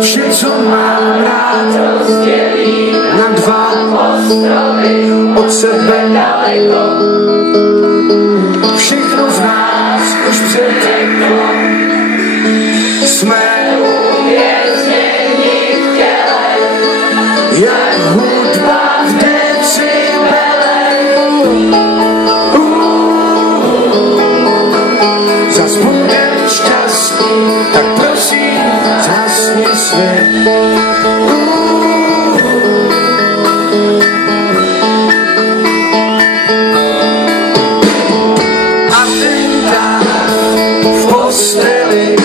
Vše, co mám rád, rozdělí na dva ostrovy od sebe daleko. Všechno z nás už přeteklo. Jsme uvězněni v těle, jak hudba v decibelech. Zas budem šťastný, tak prosím, zhasni svět. V posteli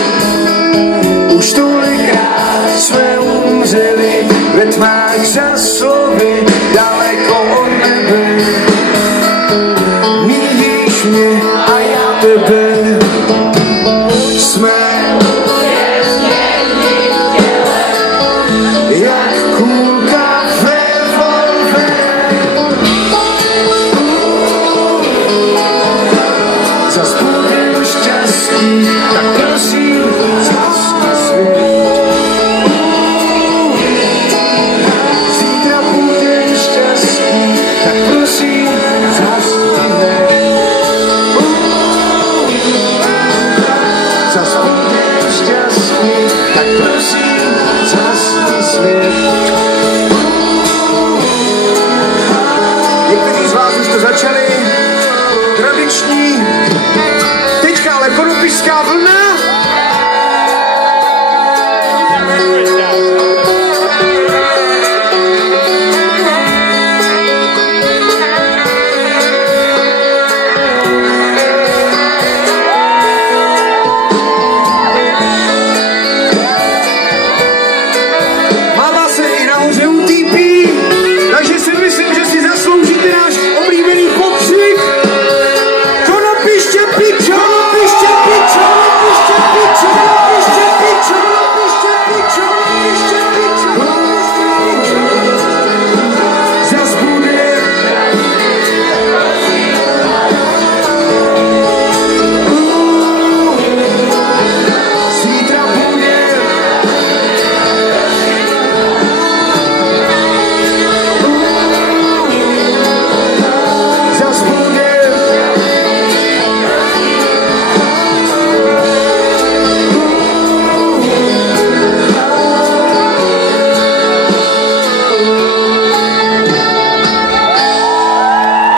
už tolikrát jsme umřeli ve tmách za slovy daleko od nebe. Míjíš mě a já tebe. Jsme uvězněni v těle, jak kulka ve revolveru. Zas budem šťastný, tak prosím, zhasni svět. Zítra budem šťastný, tak prosím, zhasni hned. Zas budem šťastný, tak prosím, zhasni svět. Někteří z vás už to začali, tradiční, teďka ale konopišská vlna.